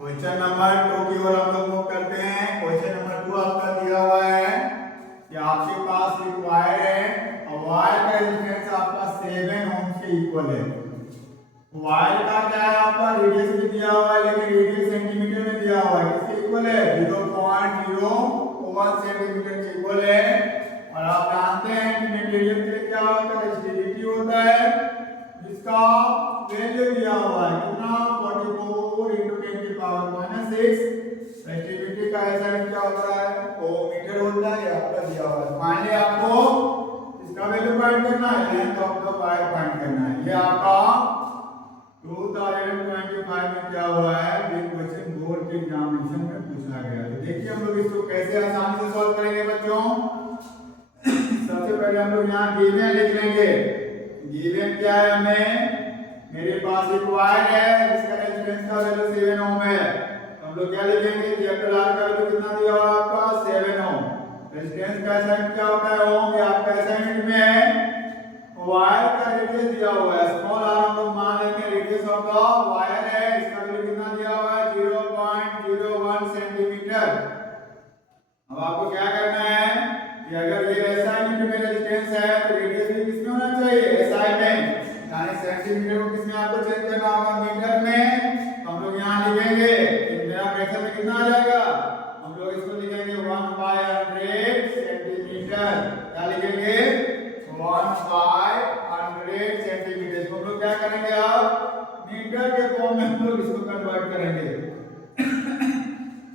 Question number 2 की ओर हम लोग मूव करते हैं। क्वेश्चन नंबर 2 आपका दिया हुआ है कि आपके पास एक वायर है और वायर का रेजिस्टेंस आपका 7 ओम के इक्वल है। वायर का क्या है आपका रेडियस भी दिया हुआ है, लेकिन रेडियस सेंटीमीटर में दिया हुआ है। किसके इक्वल है? 0.01 सेंटीमीटर के इक्वल है। और आप जानते हैं कि मटेरियल के लिए क्या होता है? रेजिस्टिविटी होता है, जिसका वैल्यू दिया हुआ है कितना? 44 × 10⁻⁻⁶। रेजिस्टिविटी का ऐसा क्या होता है? ओमीटर होता है। आपका दिया हुआ है। मान लीजिए आपको इसका वैल्यू फाइंड करना है, length of the wire find करना है। ये आपका 2025 में क्या हुआ है? ये क्वेश्चन बोर्ड के एग्जामिनेशन में पूछा गया। तो देखिए हम लोग इसको कैसे आसान से सॉल्व करेंगे बच्चों। सबसे पहले हम लोग यहाँ गिवन लिख लेंगे। गिवन क्या है? हमें मेरे पास एक वायर है जिसका रेजिस्टेंस का वैल्यू 7 ओम है। तो हम लोग क्या लिखेंगे? कैपिटल आर का वैल्यू कितना दिया हुआ है आपका? 7 ओम। रेजिस्टेंस का असाइनमेंट क्या होता है? ओम। ये आपका असाइनमेंट में है। वायर का रेडियस दिया हुआ है, स्मॉल आर हम लोग मान लेते हैं रेडियस ऑफ द वायर है। इसका वैल्यू कितना दिया हुआ है? 0.01 सेंटीमीटर। अब आपको क्या करना है कि अगर ये एसआई मीटर में रेजिस्टेंस है तो रेडियस भी किसमें होना चाहिए? एसआई में। यानी सेंटीमीटर को किसमें आपको चेंज करना होगा? मीटर में। तो हम लोग यहाँ लिखेंगे मेरा फ्रैक्शन में कितना आ जाएगा? हम लोग इसको लिखेंगे 1/100 सेंटीमीटर। क्या लिखेंगे? 1/100 सेंटीमीटर। तो हम लोग क्या करेंगे? अब मीटर के फॉर्म में हम लोग इसको कन्वर्ट करेंगे।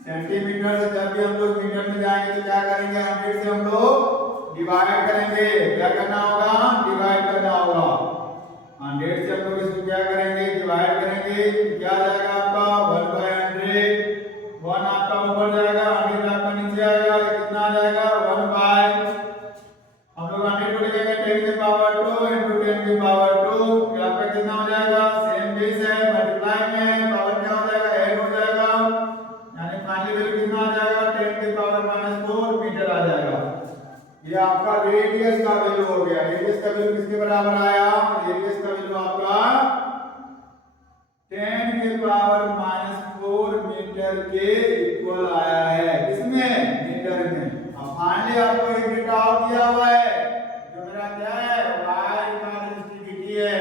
सेंटीमीटर से जब भी हम लोग मीटर में जाएंगे तो क्या करेंगे? 100 से हम लोग डिवाइड करेंगे। क्या करना होगा? डिवाइड करना होगा। 100 से हम लोग इसको क्या करेंगे? डिवाइड करेंगे। क्या आ जाएगा आपका? 1/100। 1 आपका ऊपर जाएगा, 100 आपका नीचे आएगा। कितना आ जाएगा? 1/, हम लोग 100 को लिखेंगे 10⁻² × 10⁻²। आपका कितना हो जाएगा? सेम बेस है, मल्टीप्लाई में है, पावर क्या हो जाएगा? ऐड हो जाएगा। यानी फाइनली वैल्यू कितना आ जाएगा? 10⁻⁻4 मीटर आ जाएगा। ये आपका रेडियस का वैल्यू हो गया। रेडियस का वैल्यू किसके बराबर आया? रेडियस का वैल्यू आपका 10⁻⁻4 मीटर के इक्वल आया है। किसमें? मीटर में। अब फाइनली आपको एक डेटा और दिया हुआ है जो मेरा क्या है? वायर का रेजिस्टिविटी है।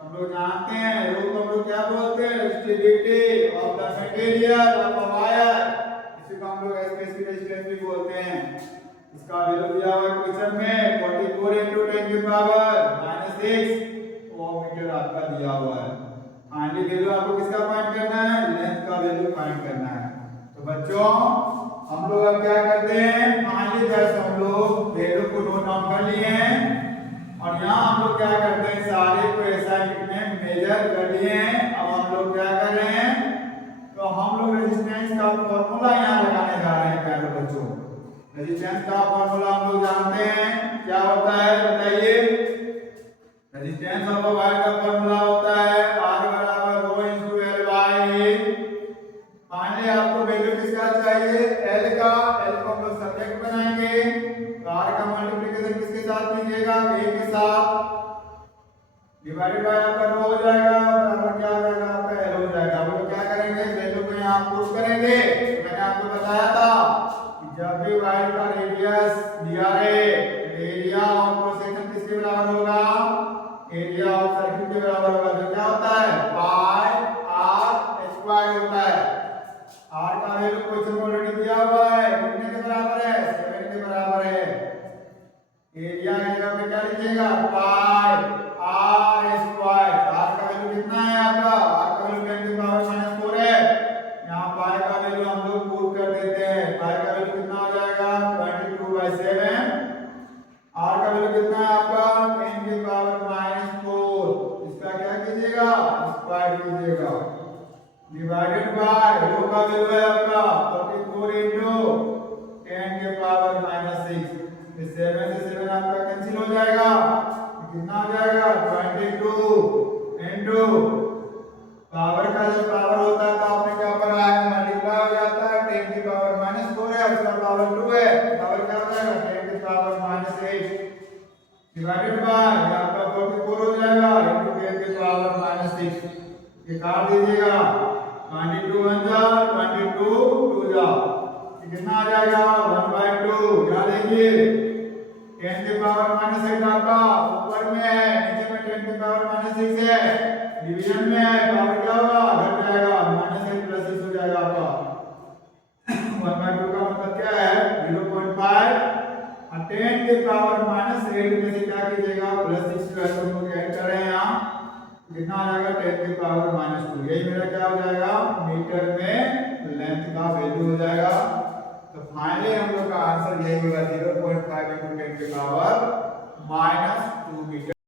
हम लोग जानते हैं रूप हम लोग क्या बोलते हैं? Resistivity of the material of a wire. इसी को हम लोग स्पेसिफिक रेजिस्टेंस भी बोलते हैं। इसका वैल्यू दिया हुआ है क्वेश्चन में 44 × 10⁻⁻6 ओम मीटर आपका दिया हुआ है। फाइनली वैल्यू आपको किसका फाइंड करना है? लेंथ का वैल्यू फाइंड करना है। तो बच्चों हम लोग अब क्या करते हैं? फाइनली जस्ट हम लोग वैल्यू को नोट डाउन कर लिए हैं और यहाँ हम लोग क्या करते हैं? सारे को असाइनमेंट में मेजर कर लिए हैं। अब हम लोग क्या कर रहे हैं? तो हम लोग रेजिस्टेंस का फॉर्मूला यहाँ लगाने जा रहे हैं। प्यारे बच्चों, रेजिस्टेंस का फॉर्मूला हम लोग जानते हैं क्या होता है? बताइए। रेजिस्टेंस ऑफ अ वायर का फॉर्मूला होता है R = ρ × L/A। फाइनली आपको वैल्यू किसका चाहिए? L का। L को हम लोग सब्जेक्ट बनाएंगे तो R का मल्टीप्लिकेशन किसके साथ कीजिएगा? A के साथ। डिवाइडेड बाय आपका रो हो जाएगा, बराबर क्या हो जाएगा? आपका L हो जाएगा। हम लोग क्या करेंगे? वैल्यू को यहाँ पुट करेंगे। तो मैंने आपको बताया था कि जब भी वायर का रेडियस दिया है, एरिया ऑफ क्रॉस सेक्शन किसके बराबर होगा? एरिया ऑफ सर्किल के बराबर होगा। जो क्या होता है? πr² होता है। r का वैल्यू क्वेश्चन में ऑलरेडी दिया हुआ है। कितने के बराबर है? 7 के बराबर है। एरिया की जगह पे क्या लिखिएगा? πr²। r का वैल्यू कितना है आपका? r का वैल्यू 10⁻⁻4 है। यहाँ पाई का वैल्यू हम लोग पुट कर देते हैं। पाई का वैल्यू कितना हो जाएगा? 22/7। r का वैल्यू कितना है आपका? 10⁻⁻4। इसका क्या कीजिएगा? स्क्वायर कीजिएगा। डिवाइडेड बाय रो का वैल्यू है आपका 44 × 10⁻⁻6। इस 7 से 7 आपका कैंसिल हो जाएगा। कितना हो जाएगा? 22 पावर का जब पावर होता है तो आपने क्या पढ़ा है? मल्टीप्लाई हो जाता है। 10⁻⁻4 है, उसका पावर 2 है। पावर क्या हो जाएगा? 10⁻⁻8 डिवाइडेड बाय आपका 44 हो जाएगा × 10⁻⁻6। ये काट दीजिएगा। 22 1 जा फिर 10 की पावर माइनस 8 आपका ऊपर में है, नीचे में 10 की पावर माइनस 6 है, डिवीजन में है, पावर क्या होगा घट जाएगा, माइनस 8 प्लस 6 हो जाएगा आपका 1/2 का मतलब क्या है 0.5 और 10 के पावर माइनस 8 में से क्या कीजिएगा प्लस 6 का हम लोग ऐड कर रहे हैं यहाँ कितना आ जाएगा 10 के पावर माइनस 2, यही मेरा क्या हो जाएगा मीटर में लेंथ का वैल्यू हो जाएगा। तो फाइनली हम लोग का आंसर यही होगा 0.5 × 10 के पावर माइनस 2 मीटर।